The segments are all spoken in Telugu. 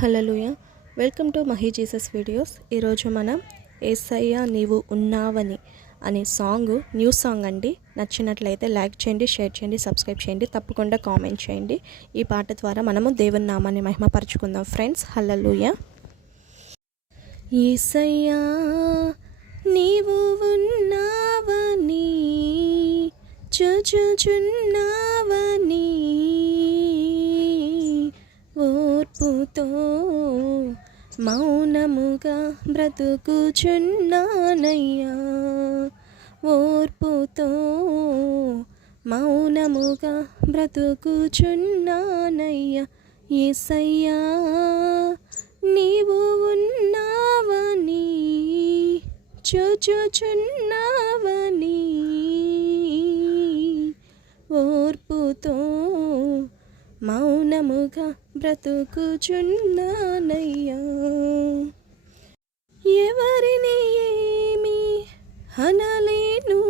Hallelujah. Welcome to Mahi Jesus videos. ఈరోజు మనం యేసయ్యా నీవు ఉన్నావని అనే న్యూ సాంగ్ అండి. నచ్చినట్లయితే లైక్ చేయండి, షేర్ చేయండి, సబ్స్క్రైబ్ చేయండి, తప్పకుండా కామెంట్ చేయండి. ఈ పాట ద్వారా మనము దేవుని నామాన్ని మహిమపరచుకుందాం ఫ్రెండ్స్. హల్లెలూయా. యేసయ్యా నీవు ఉన్నావని చూచుచున్నావని ఓర్పుతో మౌనముగా బ్రతుకుచున్నానయ్యా. ఓర్పుతో మౌనముగా బ్రతుకుచున్నానయ్యా. యేసయ్యా నీవు ఉన్నావని చూచుచున్నావని ఓర్పుతో మౌనముగా బ్రతుకుచున్నానయ్యా. ఎవరిని ఏమి అనలేను,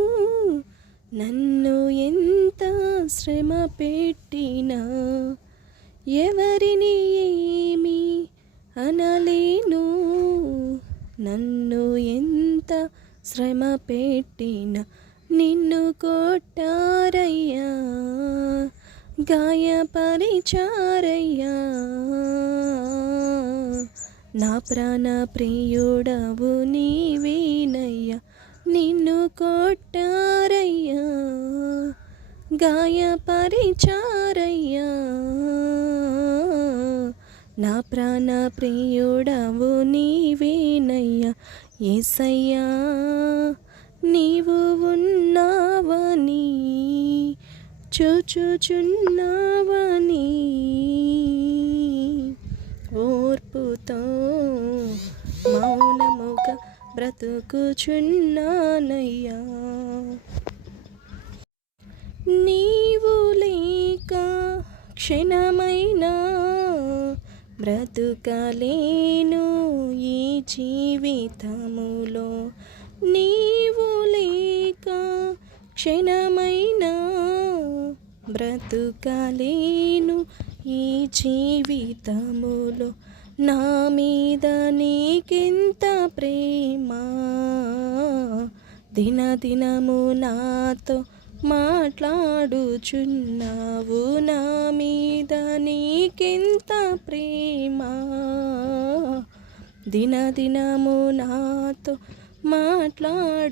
నన్ను ఎంత శ్రమ పెట్టినా. ఎవరిని ఏమి అనలేను, నన్ను ఎంత శ్రమ పెట్టినా. నిన్ను కొట్టారయ్యా, గాయపరిచారయ్యా. నా ప్రాణ ప్రియుడవు నీవేనయ్యా. నిన్ను కొట్టారయ్యా, గాయపరిచారయ్యా. నా ప్రాణ ప్రియుడవు నీవేనయ్యా. యేసయ్యా నీవు ఉన్నావని చూచుచున్నావని ఓర్పుతో మౌనముగా బ్రతుకుచున్నానయ్యా. నీవు లేక క్షణమైనా బ్రతుకలేను ఈ జీవితములో. నీవు లేక క్షణమైనా బ్రతుకలేను ఈ జీవితములో. నా మీద నీకెంత ప్రేమ, దినదినము నాతో మాట్లాడుచున్నావు. నా మీద నీకెంత ప్రేమ, దినదినము నాతో మాట్లాడుచున్నావు.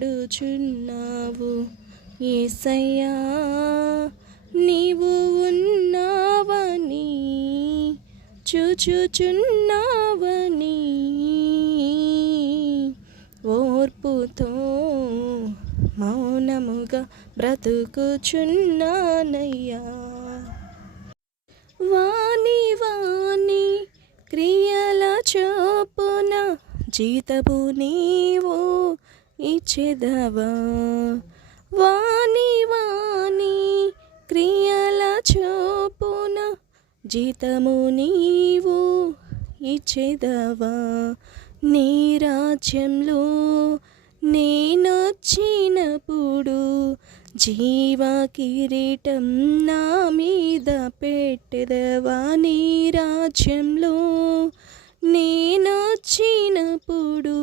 యేసయ్యా నీవు ఉన్నావని చూచుచున్నావని ఓర్పుతో మౌనముగా బ్రతుకుచున్నానయ్యా. వాని వాని క్రియల చొప్పున జీతము నీవు ఇచ్చెదవా. వాని వాని క్రియల చొప్పున జీతము నీవు ఇచ్చెదవా. నీ రాజ్యంలో నేనొచ్చినప్పుడు జీవ కిరీటం నా మీద పెట్టెదవా. నీ రాజ్యంలో నేనొచ్చినప్పుడు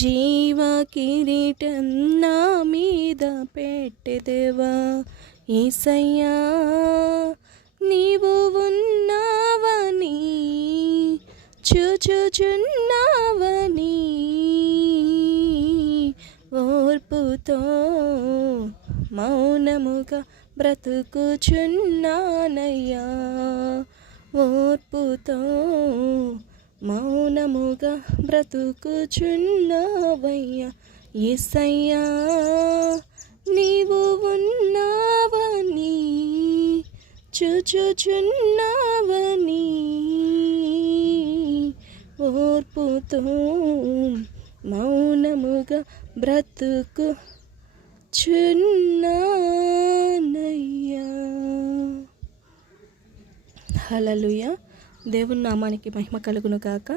జీవ కిరీటం నా మీద పెట్టెదవా. యేసయ్యా నీవు ఉన్నావని చూచుచున్నావని ఓర్పుతో మౌనముగా బ్రతుకుచున్నానయ్యా. ఓర్పుతో మౌనముగా బ్రతుకుచున్నావయ్యా. యేసయ్యా నీవు ఉన్నావని చూచుచున్నావని ఓర్పుతో మౌనముగా బ్రతుకుచున్నానయ్యా. హల్లెలూయా. దేవుని నామానికి మహిమ కలుగును గాక.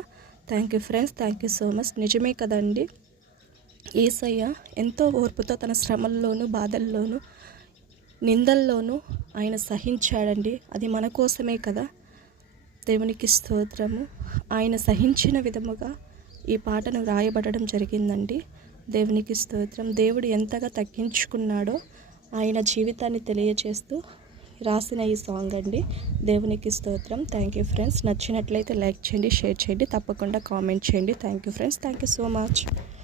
Thank you friends, thank you so much. నిజమే కదండి, యేసయ్య ఎంతో ఓర్పుతో తన శ్రమల్లోనూ బాధల్లోనూ నిందల్లోనూ ఆయన సహించాడండి. అది మన కోసమే కదా. దేవునికి స్తోత్రము. ఆయన సహించిన విధముగా ఈ పాటను రాయబడడం జరిగిందండి. దేవునికి స్తోత్రం. దేవుడు ఎంతగా తగ్గించుకున్నాడో ఆయన జీవితాన్ని తెలియజేస్తూ రాసిన ఈ సాంగ్ అండి. దేవునికి స్తోత్రం. Thank you friends. నచ్చినట్లయితే లైక్ చేయండి, షేర్ చేయండి, తప్పకుండా కామెంట్ చేయండి. Thank you friends. Thank you so much.